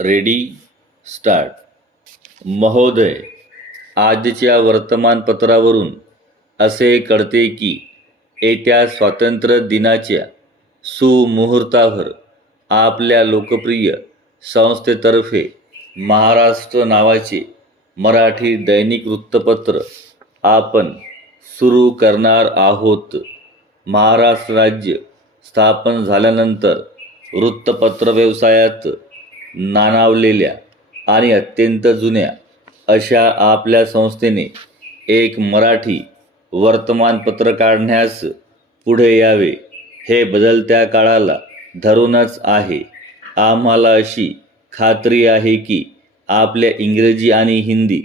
Ready start. महोदय आजच्या वर्तमानपत्रावरून असे कळते की येत्या स्वातंत्र्य दिनाच्या सुमुहूर्तावर आपल्या लोकप्रिय संस्थेतर्फे महाराष्ट्र नावाचे मराठी दैनिक वृत्तपत्र आपण सुरू करणार आहोत. महाराष्ट्र राज्य स्थापन झाल्यानंतर वृत्तपत्र व्यवसायात नाणावलेल्या आणि अत्यंत जुन्या अशा आपल्या संस्थेने एक मराठी वर्तमानपत्र काढण्यास पुढे यावे हे बदलत्या काळाला धरूनच आहे. आम्हाला अशी खात्री आहे की आपल्या इंग्रजी आणि हिंदी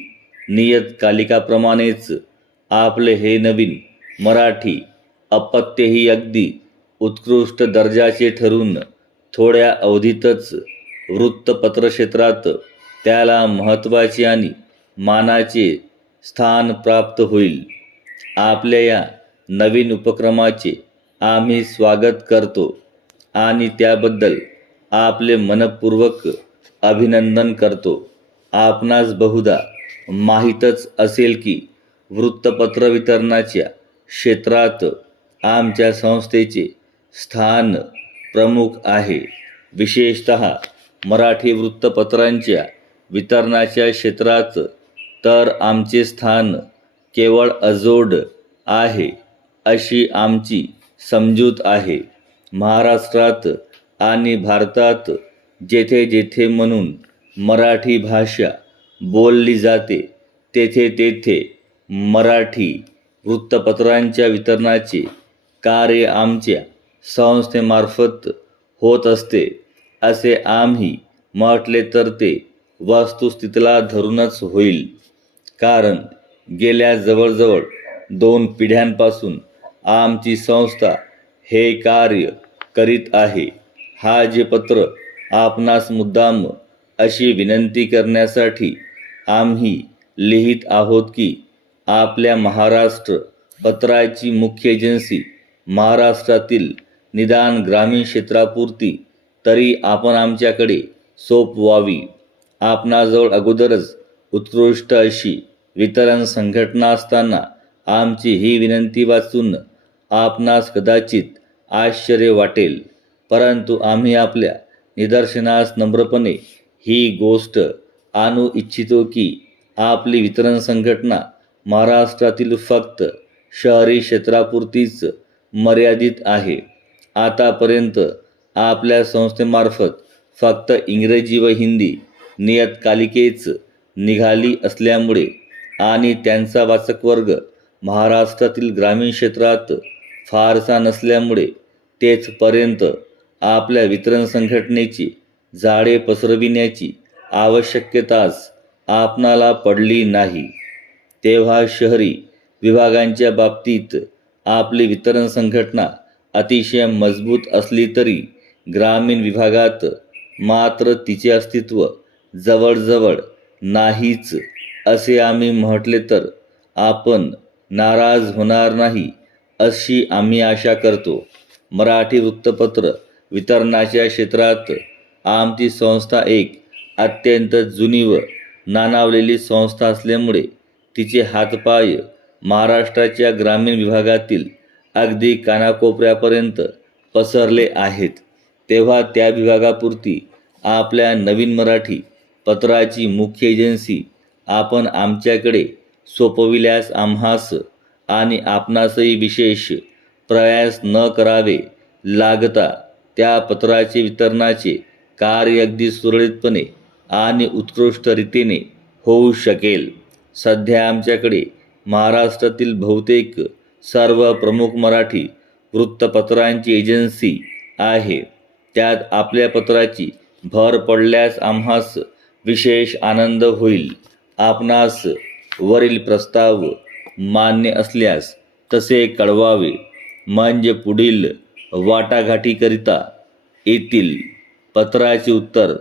नियतकालिकाप्रमाणेच आपले हे नवीन मराठी अपत्यही अगदी उत्कृष्ट दर्जाचे ठरून थोड्या अवधीतच वृत्तपत्र क्षेत्रात त्याला महत्त्वाचे आणि मानाचे स्थान प्राप्त होईल. आपल्या या नवीन उपक्रमाचे आम्ही स्वागत करतो आणि त्याबद्दल आपले मनपूर्वक अभिनंदन करतो. आपणास बहुधा माहीतच असेल की वृत्तपत्र वितरणाच्या क्षेत्रात आमच्या संस्थेचे स्थान प्रमुख आहे. विशेषत मराठी वृत्तपत्रांच्या वितरणाच्या क्षेत्रात तर आमचे स्थान केवळ अजोड आहे अशी आमची समजूत आहे. महाराष्ट्रात आणि भारतात जेथे जेथे म्हणून मराठी भाषा बोलली जाते तेथे तेथे मराठी वृत्तपत्रांच्या वितरणाचे कार्य आमच्या संस्थेमार्फत होत असते. असे आम्ही म्हटले तर ते वास्तुस्थितीला धरूनच होईल. कारण गेल्या जवळजवळ दोन पिढ्यांपासून आमची संस्था हे कार्य करीत आहे. हा जे पत्र आपणास मुद्दाम अशी विनंती करण्यासाठी आम्ही लिहित आहोत की आपल्या महाराष्ट्र पत्राची मुख्य एजन्सी महाराष्ट्रातील निदान ग्रामीण क्षेत्रापुरती तरी आपण आमच्याकडे सोप व्हावी आपणाजवळ अगोदरच उत्कृष्ट अशी वितरण संघटना असताना आमची ही विनंती वाचून आपणास कदाचित आश्चर्य वाटेल. परंतु आम्ही आपल्या निदर्शनास नम्रपणे ही गोष्ट आणू इच्छितो की आपली वितरण संघटना महाराष्ट्रातील फक्त शहरी क्षेत्रापुरतीच मर्यादित आहे. आतापर्यंत आपल्या संस्थेमार्फत फक्त इंग्रजी व हिंदी नियतकालिकेच निघाली असल्यामुळे आणि त्यांचा वाचक वर्ग महाराष्ट्रातील ग्रामीण क्षेत्रात फारसा नसल्यामुळे तेचपर्यंत आपल्या वितरण संघटनेची जाळे पसरविण्याची आवश्यकताच आपणाला पडली नाही. तेव्हा शहरी विभागांच्या बाबतीत आपली वितरण संघटना अतिशय मजबूत असली तरी ग्रामीण विभागात मात्र तिचे अस्तित्व जवळजवळ नाहीच असे आम्ही म्हटले तर आपण नाराज होणार नाही अशी आम्ही आशा करतो. मराठी वृत्तपत्र वितरणाच्या क्षेत्रात आमची संस्था एक अत्यंत जुनी व नाणावलेली संस्था असल्यामुळे तिचे हातपाय महाराष्ट्राच्या ग्रामीण विभागातील अगदी कानाकोपऱ्यापर्यंत पसरले आहेत. तेव्हा त्या विभागापुरती आपल्या नवीन मराठी पत्राची मुख्य एजन्सी आपण आमच्याकडे सोपविल्यास आम्हास आणि आपणासही विशेष प्रयास न करावे लागता त्या पत्राचे वितरणाचे कार्य अगदी सुरळीतपणे आणि उत्कृष्ट रीतीने होऊ शकेल. सध्या आमच्याकडे महाराष्ट्रातील बहुतेक सर्व प्रमुख मराठी वृत्तपत्रांची एजन्सी आहे. त्यात आपल्या पत्राची भर पडल्यास आम्हास विशेष आनंद होईल. आपणास वरील प्रस्ताव मान्य असल्यास तसे कळवावे. म्हणजे पुढील वाटाघाटीकरिता येतील पत्राचे उत्तर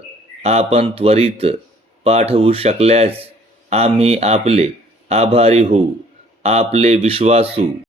आपण त्वरित पाठवू शकल्यास आम्ही आपले आभारी होऊ. आपले विश्वासू